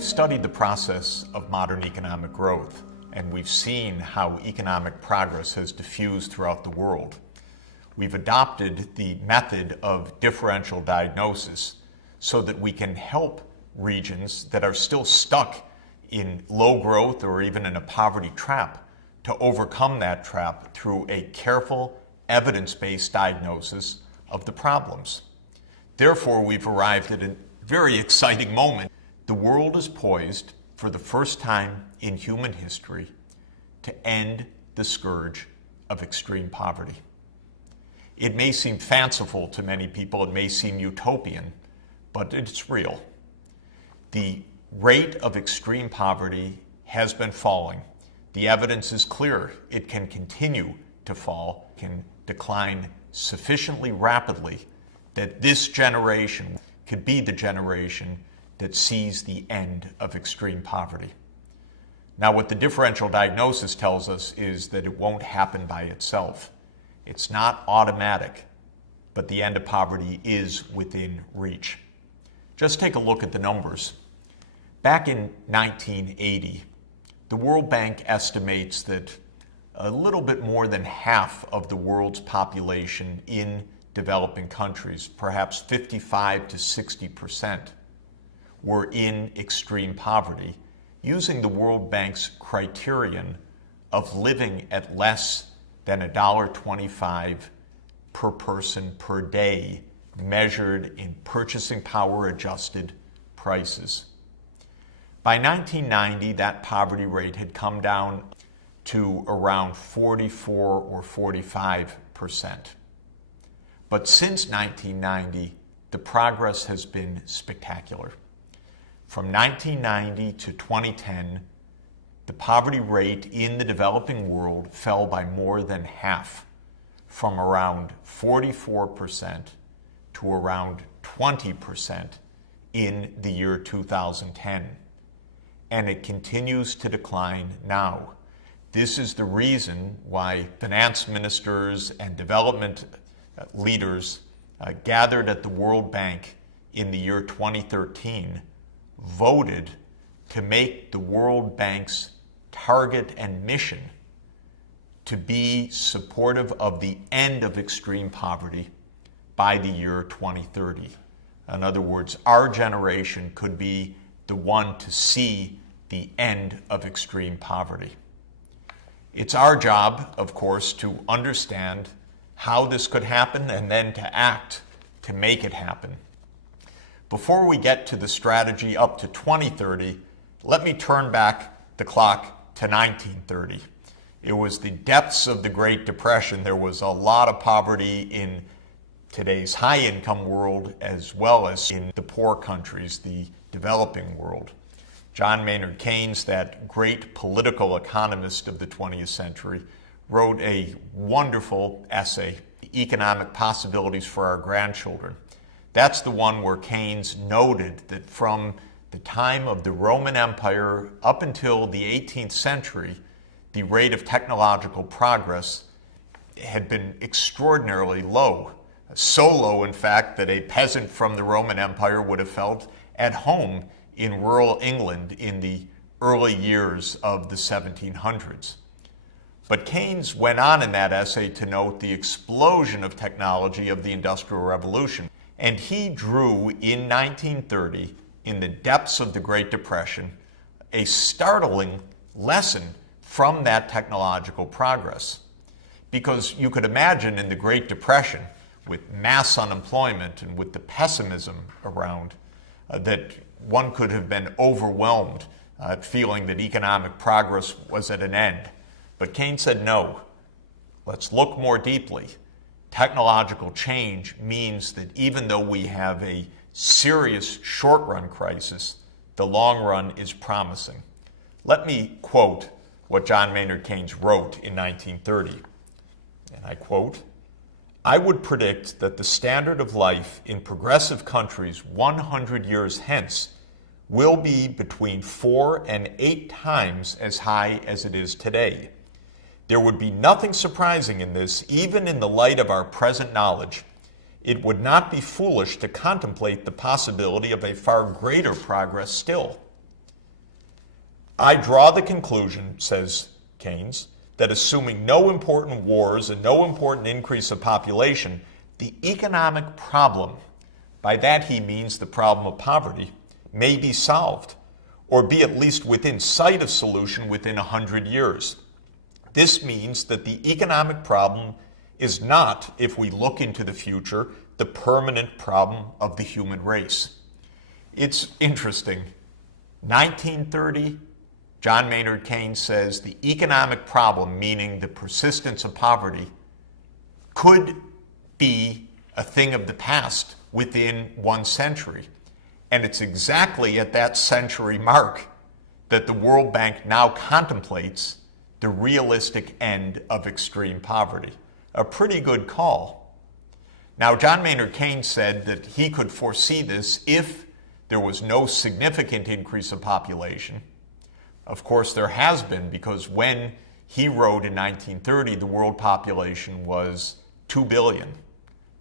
We've studied the process of modern economic growth, and we've seen how economic progress has diffused throughout the world. We've adopted the method of differential diagnosis so that we can help regions that are still stuck in low growth or even in a poverty trap to overcome that trap through a careful, evidence-based diagnosis of the problems. Therefore, we've arrived at a very exciting moment. The world is poised for the first time in human history to end the scourge of extreme poverty. It may seem fanciful to many people, it may seem utopian, but it's real. The rate of extreme poverty has been falling. The evidence is clear. It can continue to fall, can decline sufficiently rapidly that this generation could be the generation that sees the end of extreme poverty. Now, what the differential diagnosis tells us is that it won't happen by itself. It's not automatic, but the end of poverty is within reach. Just take a look at the numbers. Back in 1980, the World Bank estimates that a little bit more than half of the world's population in developing countries, perhaps 55 to 60%, were in extreme poverty, using the World Bank's criterion of living at less than $1.25 per person per day, measured in purchasing power adjusted prices. By 1990, that poverty rate had come down to around 44 or 45%. But since 1990, the progress has been spectacular. From 1990 to 2010, the poverty rate in the developing world fell by more than half, from around 44% to around 20% in the year 2010. And it continues to decline now. This is the reason why finance ministers and development leaders gathered at the World Bank in the year 2013 voted to make the World Bank's target and mission to be supportive of the end of extreme poverty by the year 2030. In other words, our generation could be the one to see the end of extreme poverty. It's our job, of course, to understand how this could happen and then to act to make it happen. Before we get to the strategy up to 2030, let me turn back the clock to 1930. It was the depths of the Great Depression. There was a lot of poverty in today's high-income world as well as in the poor countries, the developing world. John Maynard Keynes, that great political economist of the 20th century, wrote a wonderful essay, Economic Possibilities for Our Grandchildren. That's the one where Keynes noted that from the time of the Roman Empire up until the 18th century, the rate of technological progress had been extraordinarily low. So low, in fact, that a peasant from the Roman Empire would have felt at home in rural England in the early years of the 1700s. But Keynes went on in that essay to note the explosion of technology of the Industrial Revolution. And he drew in 1930, in the depths of the Great Depression, a startling lesson from that technological progress. Because you could imagine in the Great Depression, with mass unemployment and with the pessimism around, that one could have been overwhelmed feeling that economic progress was at an end. But Keynes said, no, let's look more deeply. Technological change means that even though we have a serious short-run crisis, the long run is promising. Let me quote what John Maynard Keynes wrote in 1930. And I quote, "I would predict that the standard of life in progressive countries 100 years hence will be between 4 and 8 times as high as it is today. There would be nothing surprising in this, even in the light of our present knowledge. It would not be foolish to contemplate the possibility of a far greater progress still. I draw the conclusion, says Keynes, that assuming no important wars and no important increase of population, the economic problem, by that he means the problem of poverty, may be solved, or be at least within sight of solution within 100 years. This means that the economic problem is not, if we look into the future, the permanent problem of the human race. It's interesting. 1930, John Maynard Keynes says the economic problem, meaning the persistence of poverty, could be a thing of the past within 1 century. And it's exactly at that century mark that the World Bank now contemplates the realistic end of extreme poverty. A pretty good call. Now, John Maynard Keynes said that he could foresee this if there was no significant increase of population. Of course, there has been, because when he wrote in 1930, the world population was 2 billion.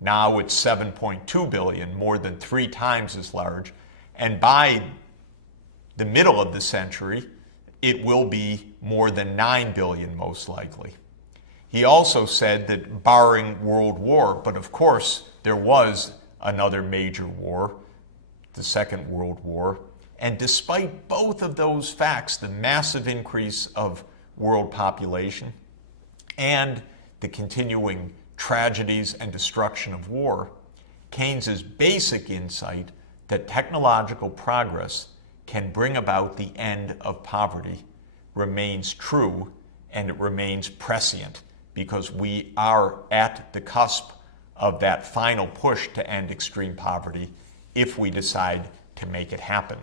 Now it's 7.2 billion, more than 3 times as large. And by the middle of the century, it will be more than 9 billion, most likely. He also said that barring World War, but of course there was another major war, the Second World War, and despite both of those facts, the massive increase of world population and the continuing tragedies and destruction of war, Keynes's basic insight that technological progress can bring about the end of poverty remains true, and it remains prescient, because we are at the cusp of that final push to end extreme poverty if we decide to make it happen.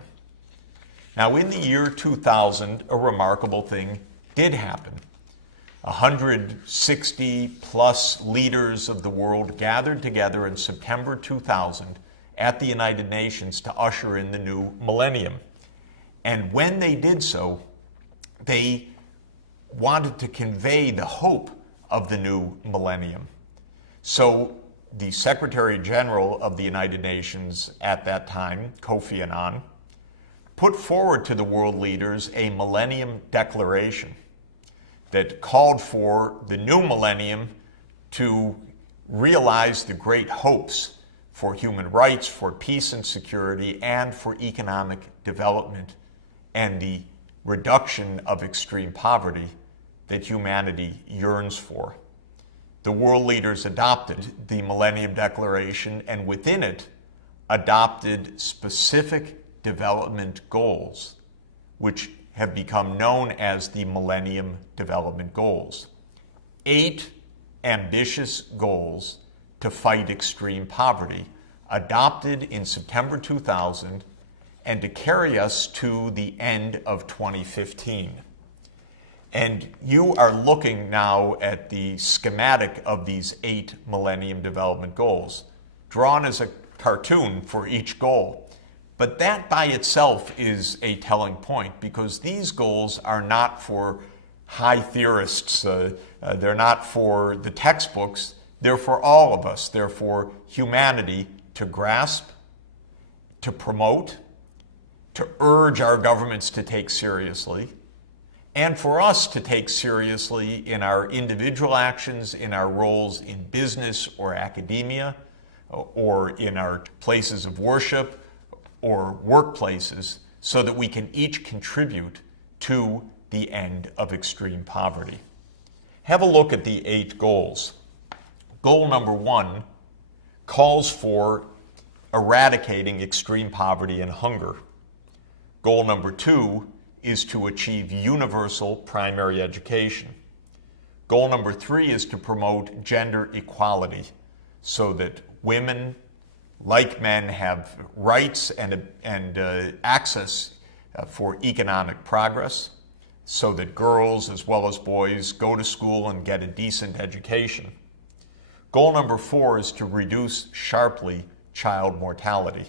Now, in the year 2000, a remarkable thing did happen. 160 plus leaders of the world gathered together in September 2000 at the United Nations to usher in the new millennium. And when they did so, they wanted to convey the hope of the new millennium. So the Secretary General of the United Nations at that time, Kofi Annan, put forward to the world leaders a Millennium Declaration that called for the new millennium to realize the great hopes for human rights, for peace and security, and for economic development, and the reduction of extreme poverty that humanity yearns for. The world leaders adopted the Millennium Declaration, and within it adopted specific development goals, which have become known as the Millennium Development Goals. 8 ambitious goals to fight extreme poverty, adopted in September 2000, and to carry us to the end of 2015. And you are looking now at the schematic of these 8 Millennium Development Goals, drawn as a cartoon for each goal. But that by itself is a telling point, because these goals are not for high theorists. They're not for the textbooks. They're for all of us. They're for humanity to grasp, to promote, to urge our governments to take seriously, and for us to take seriously in our individual actions, in our roles in business or academia, or in our places of worship or workplaces, so that we can each contribute to the end of extreme poverty. Have a look at the 8 goals. Goal number 1 calls for eradicating extreme poverty and hunger. Goal number 2 is to achieve universal primary education. Goal number 3 is to promote gender equality, so that women, like men, have rights and access for economic progress, so that girls as well as boys go to school and get a decent education. Goal number 4 is to reduce sharply child mortality.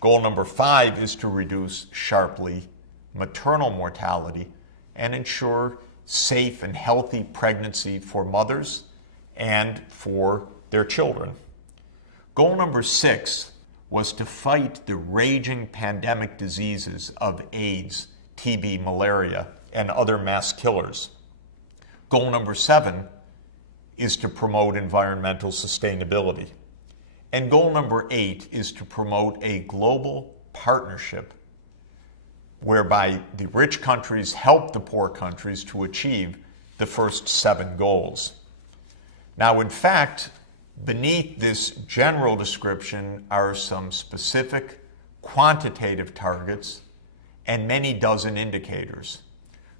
Goal number 5 is to reduce sharply maternal mortality and ensure safe and healthy pregnancy for mothers and for their children. Goal number 6 was to fight the raging pandemic diseases of AIDS, TB, malaria, and other mass killers. Goal number 7 is to promote environmental sustainability. And goal number 8 is to promote a global partnership whereby the rich countries help the poor countries to achieve the first 7 goals. Now, in fact, beneath this general description are some specific quantitative targets and many dozen indicators.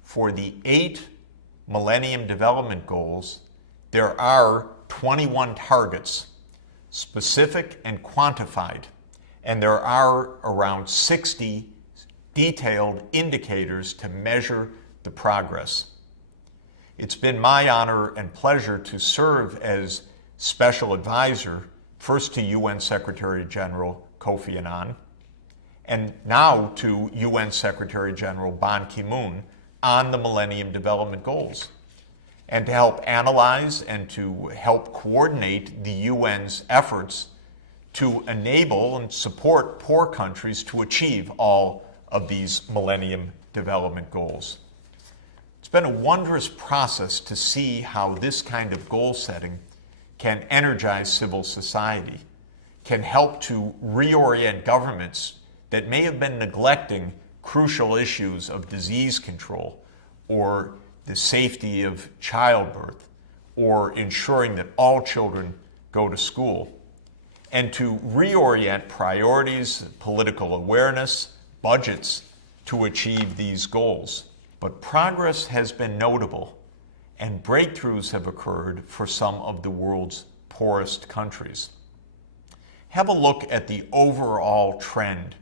For the 8 Millennium Development Goals, there are 21 targets, specific and quantified, and there are around 60 detailed indicators to measure the progress. It's been my honor and pleasure to serve as special advisor, first to UN Secretary General Kofi Annan, and now to UN Secretary General Ban Ki-moon on the Millennium Development Goals, and to help analyze and to help coordinate the UN's efforts to enable and support poor countries to achieve all of these Millennium Development Goals. It's been a wondrous process to see how this kind of goal setting can energize civil society, can help to reorient governments that may have been neglecting crucial issues of disease control or the safety of childbirth or ensuring that all children go to school, and to reorient priorities, political awareness, budgets to achieve these goals. But progress has been notable, and breakthroughs have occurred for some of the world's poorest countries. Have a look at the overall trend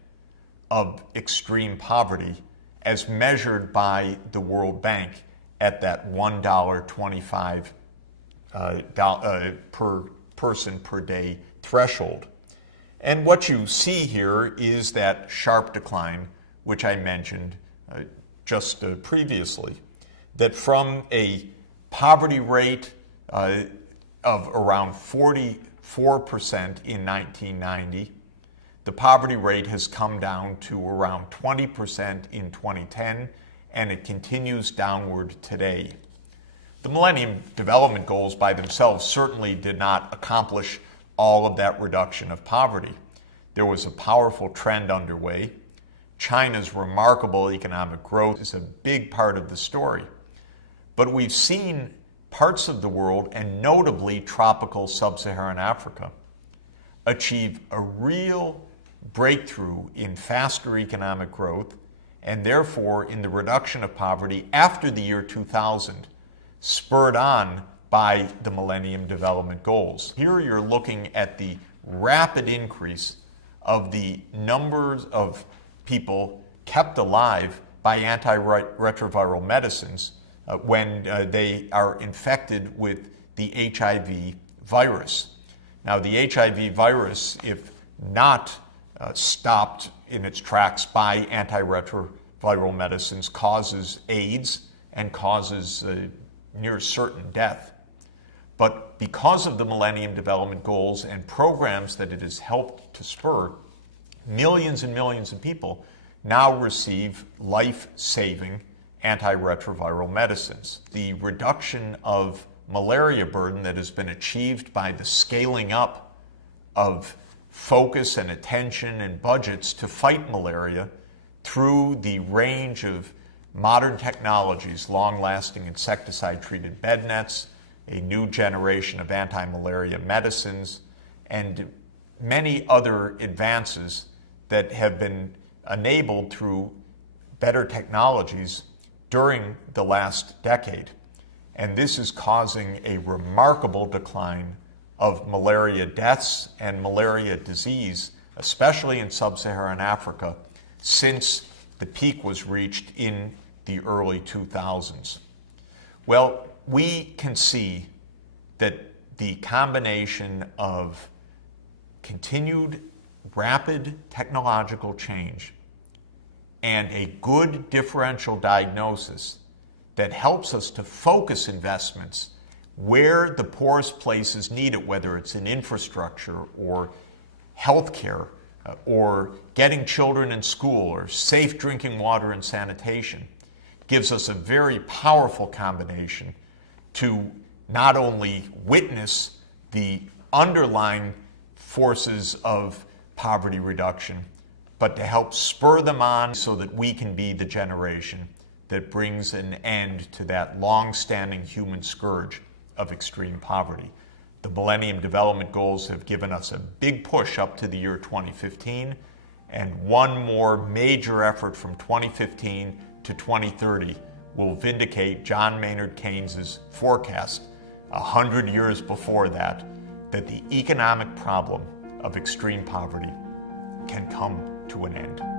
of extreme poverty as measured by the World Bank at that $1.25 per person per day threshold. And what you see here is that sharp decline, which I mentioned just previously, that from a poverty rate of around 44% in 1990, the poverty rate has come down to around 20% in 2010, and it continues downward today. The Millennium Development Goals by themselves certainly did not accomplish all of that reduction of poverty. There was a powerful trend underway. China's remarkable economic growth is a big part of the story. But we've seen parts of the world, and notably tropical sub-Saharan Africa, achieve a real breakthrough in faster economic growth and therefore in the reduction of poverty after the year 2000, spurred on by the Millennium Development Goals. Here you're looking at the rapid increase of the numbers of people kept alive by antiretroviral medicines when they are infected with the HIV virus. Now, the HIV virus, if not stopped in its tracks by antiretroviral medicines, causes AIDS and causes near certain death. But because of the Millennium Development Goals and programs that it has helped to spur, millions and millions of people now receive life-saving antiretroviral medicines. The reduction of malaria burden that has been achieved by the scaling up of focus and attention and budgets to fight malaria through the range of modern technologies, long-lasting insecticide-treated bed nets, a new generation of anti-malaria medicines, and many other advances that have been enabled through better technologies during the last decade. And this is causing a remarkable decline of malaria deaths and malaria disease, especially in sub-Saharan Africa, since the peak was reached in the early 2000s. Well, we can see that the combination of continued rapid technological change and a good differential diagnosis that helps us to focus investments where the poorest places need it, whether it's in infrastructure or healthcare or getting children in school, or safe drinking water and sanitation, gives us a very powerful combination to not only witness the underlying forces of poverty reduction, but to help spur them on so that we can be the generation that brings an end to that long-standing human scourge of extreme poverty. The Millennium Development Goals have given us a big push up to the year 2015, and one more major effort from 2015 to 2030 will vindicate John Maynard Keynes's forecast 100 years before that the economic problem of extreme poverty can come to an end.